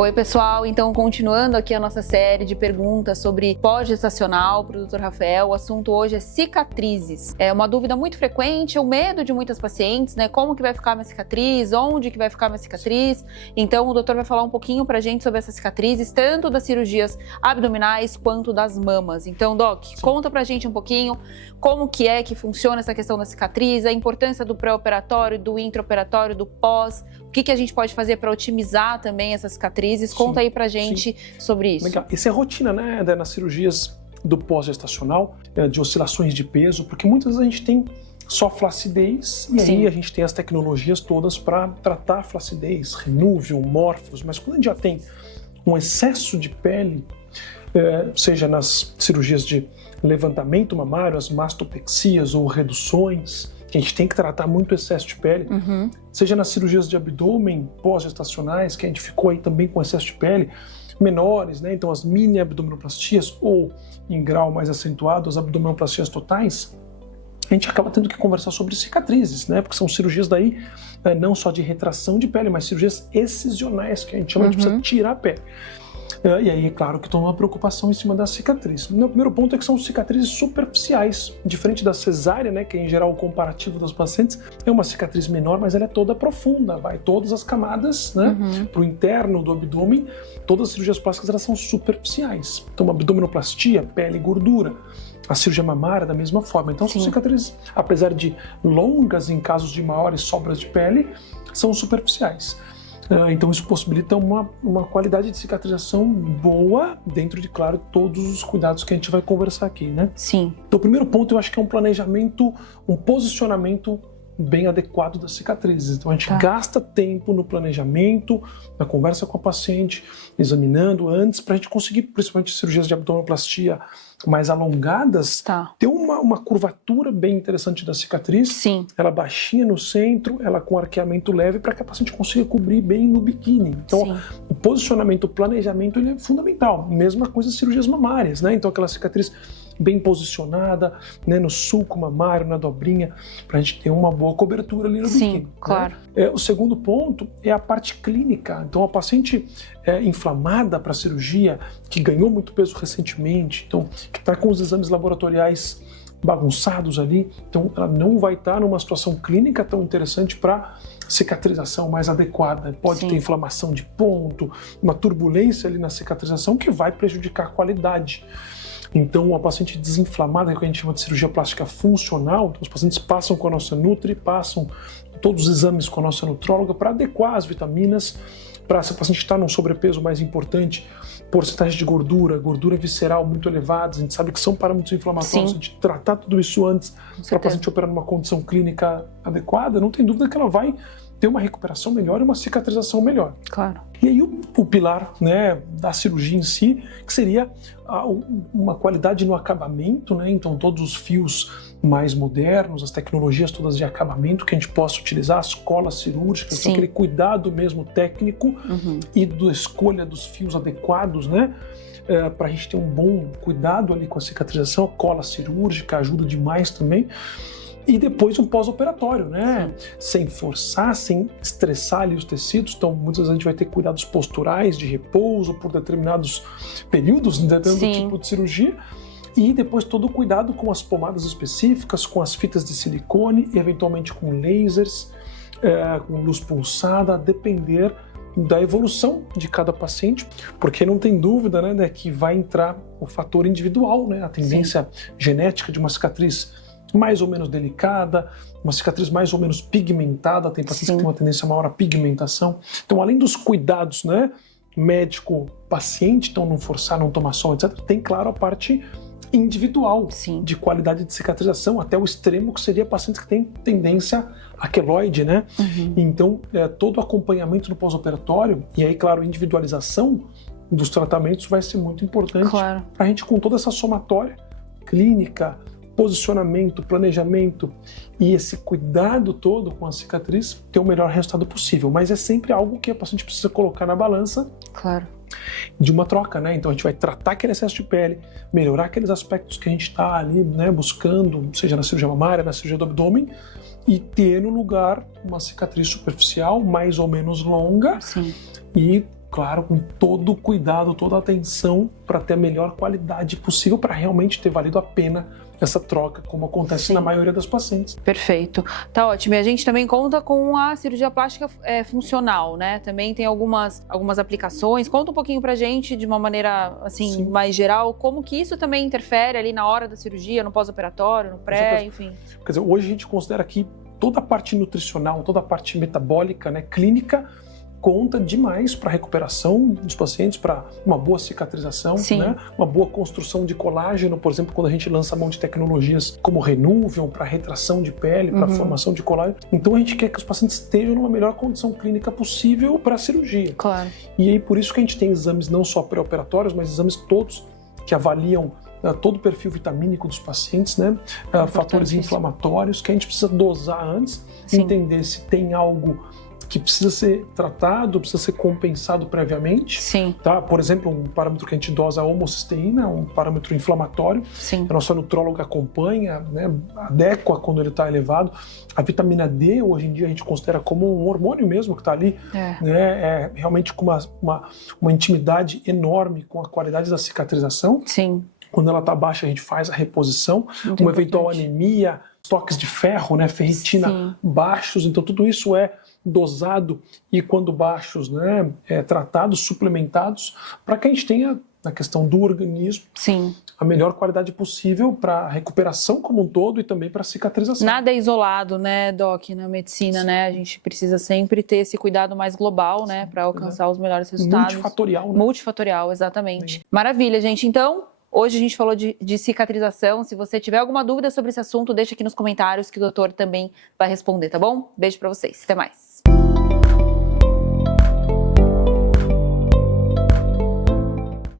Oi, pessoal. Então, continuando aqui a nossa série de perguntas sobre pós-gestacional para o Dr. Rafael, o assunto hoje é cicatrizes. É uma dúvida muito frequente, o medo de muitas pacientes, né? Como que vai ficar minha cicatriz? Onde que vai ficar minha cicatriz? Então, o doutor vai falar um pouquinho pra gente sobre essas cicatrizes, tanto das cirurgias abdominais quanto das mamas. Então, Doc, conta pra gente um pouquinho como que é que funciona essa questão da cicatriz, a importância do pré-operatório, do intraoperatório, do pós, o que a gente pode fazer para otimizar também essas cicatrizes. Conta aí pra gente sobre isso. Legal. Isso é rotina, né, nas cirurgias do pós-gestacional, de oscilações de peso, porque muitas vezes a gente tem só flacidez e aí a gente tem as tecnologias todas para tratar a flacidez, Renuvium, Morphos, mas quando a gente já tem um excesso de pele, seja nas cirurgias de levantamento mamário, as mastopexias ou reduções, que a gente tem que tratar muito excesso de pele, seja nas cirurgias de abdômen pós-gestacionais, que a gente ficou aí também com excesso de pele, menores, né? Então as mini abdominoplastias ou em grau mais acentuado, as abdominoplastias totais, a gente acaba tendo que conversar sobre cicatrizes, né? Porque são cirurgias daí não só de retração de pele, mas cirurgias excisionais, que a gente chama de precisa tirar a pele. E aí, é claro que tem uma preocupação em cima da cicatriz. O meu primeiro ponto é que são cicatrizes superficiais, diferente da cesárea, né, que é em geral o comparativo dos pacientes, é uma cicatriz menor, mas ela é toda profunda, vai todas as camadas, né, para o interno do abdômen. Todas as cirurgias plásticas elas são superficiais. Então, uma abdominoplastia, pele e gordura. A cirurgia mamária da mesma forma. Então, são cicatrizes, apesar de longas em casos de maiores sobras de pele, são superficiais. Então isso possibilita uma qualidade de cicatrização boa dentro de, claro, todos os cuidados que a gente vai conversar aqui, né? Sim. Então o primeiro ponto eu acho que é um planejamento, um posicionamento bem adequado das cicatrizes. Então a gente gasta tempo no planejamento, na conversa com a paciente, examinando antes, para a gente conseguir, principalmente cirurgias de abdominoplastia mais alongadas, ter uma curvatura bem interessante da cicatriz, ela baixinha no centro, ela com arqueamento leve, para que a paciente consiga cobrir bem no biquíni. Então o posicionamento, o planejamento, ele é fundamental. Mesma coisa cirurgias mamárias, né? Então aquela cicatriz bem posicionada, né, no sulco mamário, na dobrinha, para a gente ter uma boa cobertura ali no biquíni. Claro. Né? O segundo ponto é a parte clínica. Então a paciente inflamada para a cirurgia, que ganhou muito peso recentemente, então que está com os exames laboratoriais bagunçados ali, então ela não vai estar numa situação clínica tão interessante para cicatrização mais adequada. Pode ter inflamação de ponto, uma turbulência ali na cicatrização que vai prejudicar a qualidade. Então, a paciente desinflamada, que a gente chama de cirurgia plástica funcional, então, os pacientes passam com a nossa Nutri, passam todos os exames com a nossa nutróloga para adequar as vitaminas, para se a paciente está num sobrepeso mais importante, porcentagem de gordura visceral muito elevada, a gente sabe que são parâmetros inflamatórios, a gente tratar tudo isso antes para a paciente operar numa condição clínica adequada, não tem dúvida que ela vai ter uma recuperação melhor e uma cicatrização melhor. Claro. E aí o pilar, né, da cirurgia em si, que seria uma qualidade no acabamento, né? Então todos os fios mais modernos, as tecnologias todas de acabamento que a gente possa utilizar, as colas cirúrgicas, então aquele cuidado mesmo técnico e da escolha dos fios adequados, né? Para a gente ter um bom cuidado ali com a cicatrização, a cola cirúrgica ajuda demais também. E depois um pós-operatório, né? Sem forçar, sem estressar ali os tecidos. Então, muitas vezes a gente vai ter cuidados posturais, de repouso, por determinados períodos, dependendo do tipo de cirurgia. E depois todo o cuidado com as pomadas específicas, com as fitas de silicone, eventualmente com lasers, com luz pulsada, a depender da evolução de cada paciente, porque não tem dúvida, né, que vai entrar o fator individual, né? A tendência genética de uma cicatriz mais ou menos delicada, uma cicatriz mais ou menos pigmentada, tem pacientes que têm uma tendência maior à pigmentação. Então, além dos cuidados, né, médico-paciente, então não forçar, não tomar sol, etc., tem, claro, a parte individual de qualidade de cicatrização, até o extremo que seria pacientes que têm tendência à queloide, né? Então, todo o acompanhamento no pós-operatório, e aí, claro, a individualização dos tratamentos vai ser muito importante para a gente, com toda essa somatória clínica, posicionamento, planejamento e esse cuidado todo com a cicatriz, ter o melhor resultado possível. Mas é sempre algo que a paciente precisa colocar na balança de uma troca, né? Então a gente vai tratar aquele excesso de pele, melhorar aqueles aspectos que a gente está ali, né, buscando, seja na cirurgia mamária, na cirurgia do abdômen, e ter no lugar uma cicatriz superficial, mais ou menos longa, e claro, com todo o cuidado, toda a atenção para ter a melhor qualidade possível para realmente ter valido a pena essa troca, como acontece na maioria das pacientes. Perfeito. Tá ótimo. E a gente também conta com a cirurgia plástica funcional, né? Também tem algumas aplicações. Conta um pouquinho pra gente, de uma maneira, assim, mais geral, como que isso também interfere ali na hora da cirurgia, no pós-operatório, no pré, enfim. Quer dizer, hoje a gente considera que toda a parte nutricional, toda a parte metabólica, né, clínica, conta demais para a recuperação dos pacientes, para uma boa cicatrização, né? Uma boa construção de colágeno, por exemplo, quando a gente lança a mão de tecnologias como Renuvium para retração de pele, para formação de colágeno. Então a gente quer que os pacientes estejam numa melhor condição clínica possível para a cirurgia. Claro. E aí por isso que a gente tem exames não só pré-operatórios, mas exames todos que avaliam todo o perfil vitamínico dos pacientes, né? Fatores inflamatórios que a gente precisa dosar antes, entender se tem algo que precisa ser tratado, precisa ser compensado previamente. Tá? Por exemplo, um parâmetro que a gente dosa a homocisteína, um parâmetro inflamatório. A nossa nutróloga acompanha, né, adequa quando ele está elevado. A vitamina D, hoje em dia, a gente considera como um hormônio mesmo que está ali, né, realmente com uma intimidade enorme com a qualidade da cicatrização. Quando ela está baixa, a gente faz a reposição. Uma eventual anemia, estoques de ferro, né, ferritina baixos. Então, tudo isso é dosado e, quando baixos, né, tratados, suplementados, para que a gente tenha, na questão do organismo, a melhor qualidade possível para a recuperação como um todo e também para a cicatrização. Nada é isolado, né, Doc, na medicina, né? A gente precisa sempre ter esse cuidado mais global, né, para alcançar os melhores resultados. Multifatorial, né? Multifatorial, exatamente. Maravilha, gente. Então, hoje a gente falou de cicatrização. Se você tiver alguma dúvida sobre esse assunto, deixa aqui nos comentários que o doutor também vai responder, tá bom? Beijo pra vocês. Até mais.